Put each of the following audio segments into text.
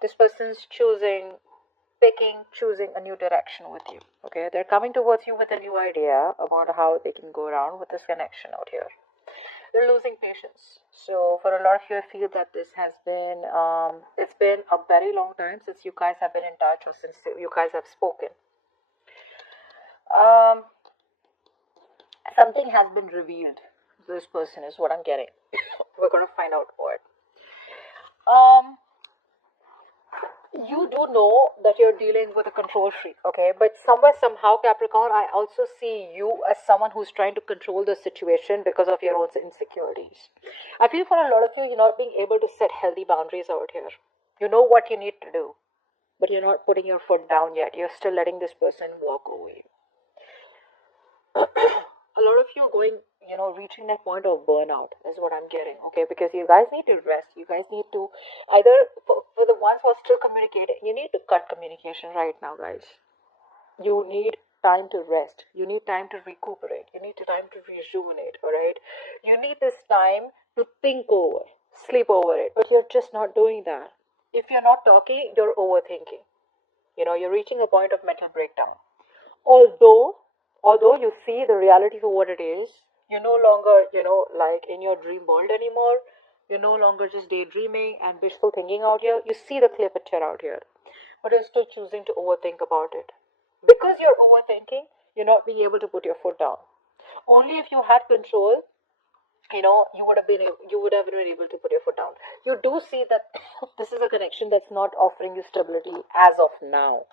This person's choosing a new direction with you. Okay, they're coming towards you with a new idea about how they can go around with this connection out here. They're losing patience. So for a lot of you, I feel that this has been it's been a very long time since you guys have been in touch, or since you guys have spoken. Something has been revealed. This person is what I'm getting. We're gonna find out what. You do know that you're dealing with a control freak, okay? But somewhere, somehow, Capricorn, I also see you as someone who's trying to control the situation because of your own insecurities. I feel for a lot of you, you're not being able to set healthy boundaries out here. You know what you need to do, but you're not putting your foot down yet. You're still letting this person walk over you. A lot of you are going, reaching that point of burnout is what I'm getting, okay? Because you guys need to rest. You guys need to either, for the ones who are still communicating, you need to cut communication right now, guys. You need time to rest. You need time to recuperate. You need time to rejuvenate, all right? You need this time to think over, sleep over it, but you're just not doing that. If you're not talking, you're overthinking. You're reaching a point of mental breakdown. Although you see the reality for what it is, you're no longer, like in your dream world anymore. You're no longer just daydreaming and wishful thinking out here. You see the clear picture out here, but you're still choosing to overthink about it. Because you're overthinking, you're not being able to put your foot down. Only if you had control, you would have been able to put your foot down. You do see that this is a connection that's not offering you stability as of now.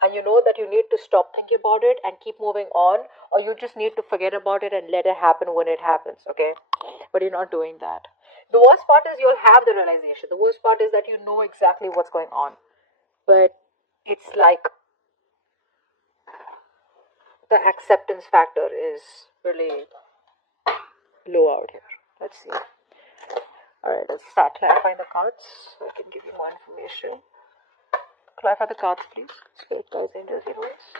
And you know that you need to stop thinking about it and keep moving on, or you just need to forget about it and let it happen when it happens, okay? But you're not doing that. The worst part is you'll have the realization. The worst part is that you know exactly what's going on. But it's like the acceptance factor is really low out here. Let's see. Alright, let's start clarifying the cards so I can give you more information. Clarify the cards, please. Spirit guides, angels, heroes.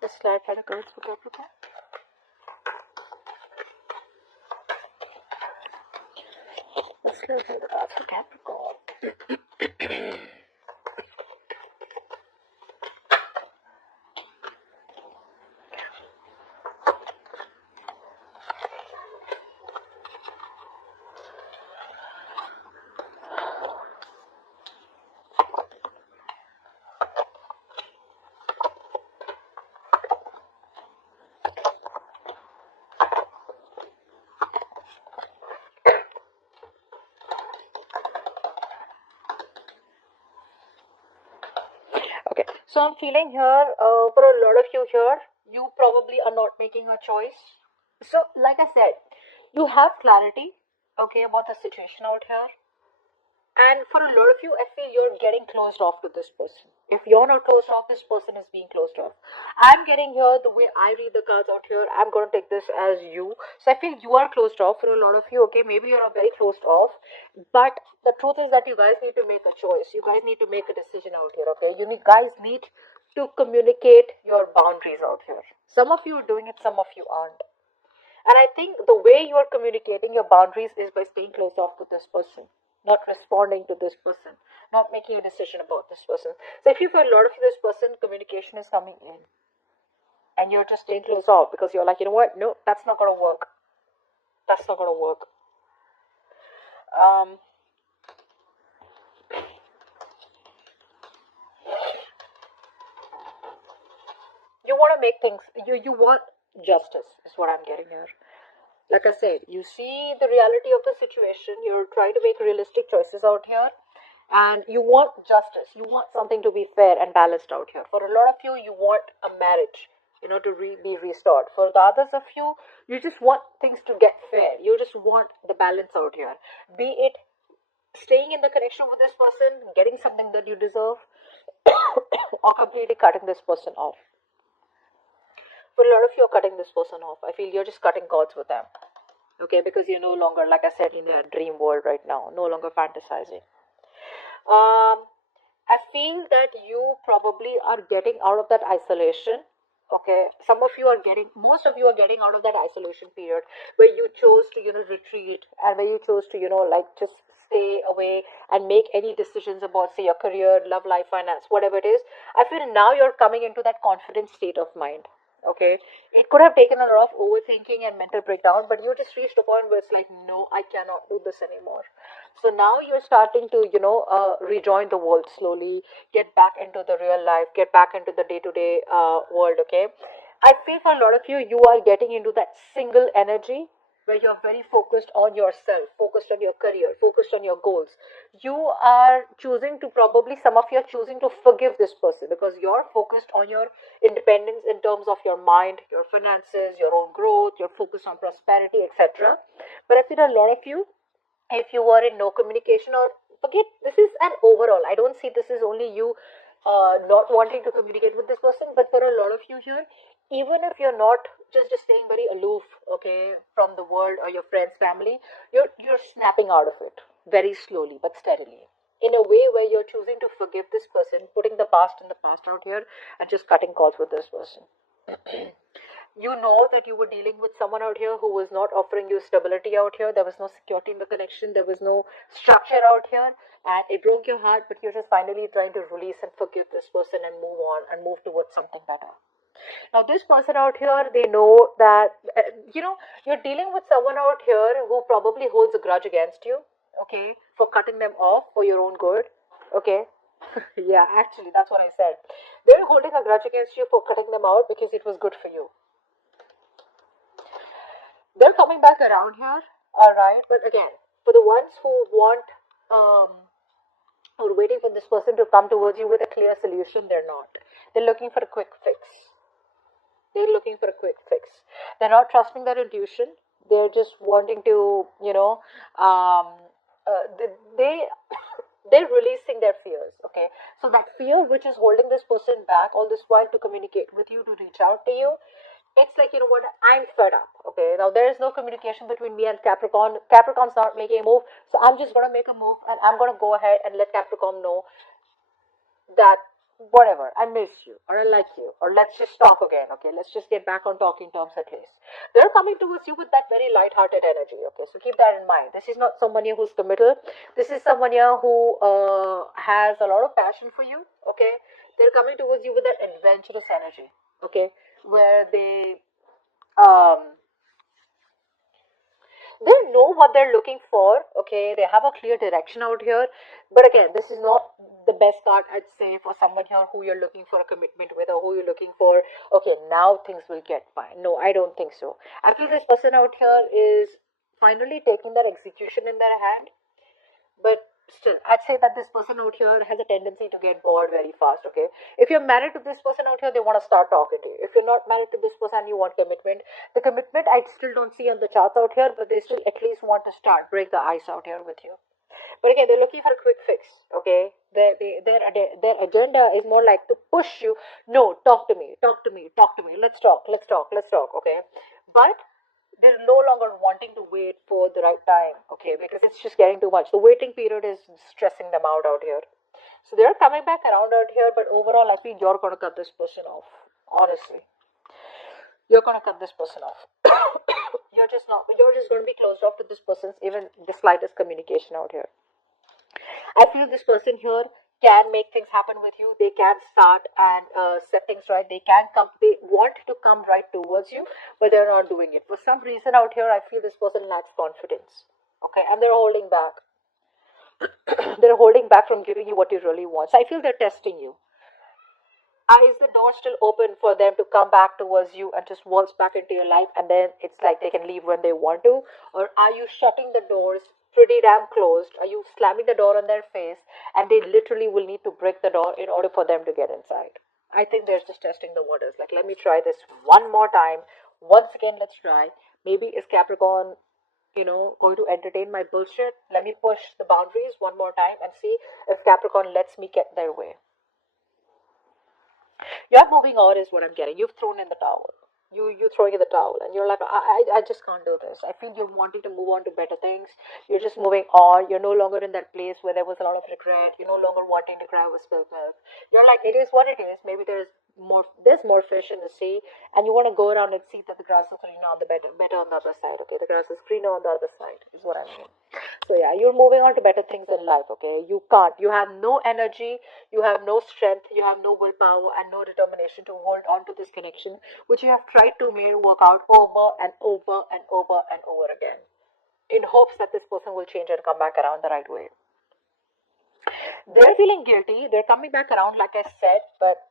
Let's clarify the cards for Capricorn. Let's clarify the cards for Capricorn. So I'm feeling here, for a lot of you here, you probably are not making a choice. So like I said, you have clarity, okay, about the situation out here. And for a lot of you, I feel you're getting closed off to this person. If you're not closed off, this person is being closed off. I'm getting here, the way I read the cards out here, I'm going to take this as you. So I feel you are closed off for a lot of you, okay? Maybe you're not very closed off. But the truth is that you guys need to make a choice. You guys need to make a decision out here, okay? Guys need to communicate your boundaries out here. Some of you are doing it, some of you aren't. And I think the way you are communicating your boundaries is by staying closed off with this person, not responding to this person, not making a decision about this person. So if you feel a lot of you, this person, communication is coming in, and you're just staying closed off because you're like, you know what? No, that's not going to work. That's not going to work. You want to make things, you want justice is what I'm getting here. Like I said, you see the reality of the situation. You're trying to make realistic choices out here. And you want justice. You want something to be fair and balanced out here. For a lot of you, you want a marriage, to be restored. For the others of you, you just want things to get fair. You just want the balance out here. Be it staying in the connection with this person, getting something that you deserve, or completely cutting this person off. For a lot of you are cutting this person off. I feel you're just cutting cords with them. Okay, because you're no longer, like I said, in a dream world right now. No longer fantasizing. I feel that you probably are getting out of that isolation. Okay, most of you are getting out of that isolation period where you chose to, retreat, and where you chose to, just stay away and make any decisions about, say, your career, love life, finance, whatever it is. I feel now you're coming into that confident state of mind. Okay, it could have taken a lot of overthinking and mental breakdown, but you just reached a point where it's like, no, I cannot do this anymore. So now you're starting to, rejoin the world slowly, get back into the real life, get back into the day to day world. Okay, I feel for a lot of you, you are getting into that single energy where you're very focused on yourself, focused on your career, focused on your goals. You are choosing to, probably some of you are choosing to forgive this person because you're focused on your independence in terms of your mind, your finances, your own growth, you're focused on prosperity, etc. But I feel a lot of you, if you were in no communication, or forget, this is an overall, I don't see this is only you not wanting to communicate with this person, but for a lot of you here, even if you're not just staying very aloof, okay, from the world or your friends, family, you're snapping out of it very slowly but steadily, in a way where you're choosing to forgive this person, putting the past in the past out here, and just cutting calls with this person. You know that you were dealing with someone out here who was not offering you stability out here. There was no security in the connection. There was no structure out here. And it broke your heart, but you're just finally trying to release and forgive this person and move on and move towards something better. Now, this person out here, they know that, you're dealing with someone out here who probably holds a grudge against you, okay, for cutting them off for your own good, okay. Yeah, actually, that's what I said. They're holding a grudge against you for cutting them out because it was good for you. They're coming back around here, all right. But again, for the ones who want, who are waiting for this person to come towards you with a clear solution, they're not. They're looking for a quick fix. They're looking for a quick fix. They're not trusting their intuition. They're just wanting to, they they're releasing their fears. Okay, so that fear which is holding this person back all this while to communicate with you, to reach out to you, it's like, you know what, I'm fed up. Okay, now there is no communication between me and Capricorn. Capricorn's not making a move, so I'm just gonna make a move, and I'm gonna go ahead and let Capricorn know that whatever, I miss you, or I like you, or let's just talk again. Okay, let's just get back on talking terms at least. They're coming towards you with that very light-hearted energy. Okay, so keep that in mind. This is not someone here who's committal. This is someone here who has a lot of passion for you. Okay, they're coming towards you with that adventurous energy. Okay, where um they know what they're looking for. Okay, they have a clear direction out here. But again, this is not the best card, I'd say, for someone here who you're looking for a commitment with, or who you're looking for, okay, now things will get fine. No, I don't think so. I feel this person out here is finally taking that execution in their hand. But still, I'd say that this person out here has a tendency to get bored very fast. Okay, if you're married to this person out here, they want to start talking to you. If you're not married to this person and you want commitment, the commitment I still don't see on the charts out here, but they still at least want to start, break the ice out here with you. But again, they're looking for a quick fix. Okay, their agenda is more like to push you. No, talk to me, talk to me, talk to me. Let's talk, let's talk, let's talk. Okay, but they're no longer wanting to wait for the right time. Okay, because it's just getting too much. The waiting period is stressing them out here. So they're coming back around out here, but overall, I feel you're gonna cut this person off. Honestly, you're gonna cut this person off. You're just not. You're just gonna be closed off to this person's even the slightest communication out here. I feel this person here can make things happen with you. They can start and set things right. They can come. They want to come right towards you, but they're not doing it. For some reason out here, I feel this person lacks confidence. Okay, and they're holding back. They're holding back from giving you what you really want. So I feel they're testing you. Is the door still open for them to come back towards you and just waltz back into your life, and then it's like they can leave when they want to? Or are you shutting the doors pretty damn closed? Are you slamming the door on their face, and they literally will need to break the door in order for them to get inside? I think they're just testing the waters. Like, let me try this one more time. Once again, let's try. Maybe is Capricorn, going to entertain my bullshit? Let me push the boundaries one more time and see if Capricorn lets me get their way. You're moving on is what I'm getting. You've thrown in the towel. You throwing in the towel, and you're like, I just can't do this. I feel you're wanting to move on to better things. You're just moving on. You're no longer in that place where there was a lot of regret. You're no longer wanting to cry over spilled milk. You're like, it is what it is. Maybe there's there's more fish in the sea, and you want to go around and see that the grass is greener on the better on the other side. Okay, the grass is greener on the other side is what I mean. So yeah, you're moving on to better things in life. Okay, you have no energy, you have no strength, you have no willpower and no determination to hold on to this connection, which you have tried to make work out over and over and over and over again, in hopes that this person will change and come back around the right way. They're feeling guilty. They're coming back around, like I said, but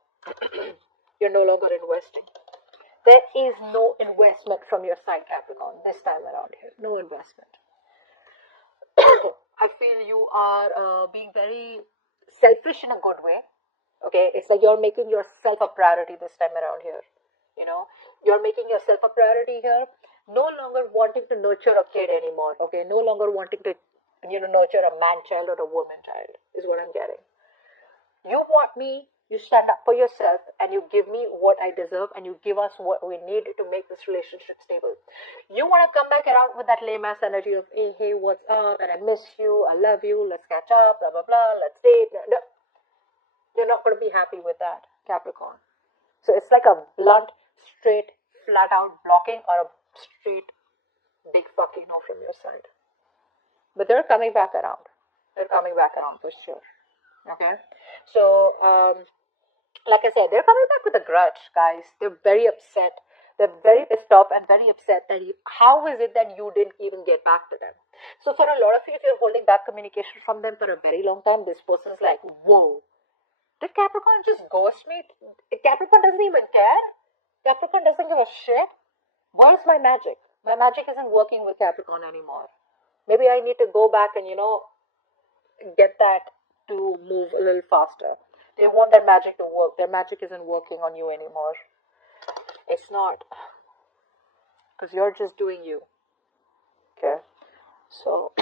you're no longer investing. There is no investment from your side, Capricorn, this time around here. No investment. I feel you are being very selfish in a good way. Okay, it's like you're making yourself a priority this time around here. You know, you're making yourself a priority here. No longer wanting to nurture a kid anymore. Okay, no longer wanting to nurture a man child or a woman child is what I'm getting. You want me, you stand up for yourself, and you give me what I deserve, and you give us what we need to make this relationship stable. You want to come back around with that lame ass energy of, hey, what's up, and I miss you, I love you, let's catch up, blah, blah, blah, let's date. No. You're not going to be happy with that, Capricorn. So it's like a blunt, straight, flat out blocking, or a straight, big fucking no from your side. But they're coming back around. They're coming back around for sure. Okay? So, like I said, they're coming back with a grudge, guys. They're very upset. They're very pissed off and very upset that how is it that you didn't even get back to them? So for a lot of you, if you're holding back communication from them for a very long time, this person's like, whoa, did Capricorn just ghost me? Capricorn doesn't even care. Capricorn doesn't give a shit. Where's my magic? My magic isn't working with Capricorn anymore. Maybe I need to go back and, get that to move a little faster. They want their magic to work. Their magic isn't working on you anymore. It's not. Because you're just doing you. Okay? So...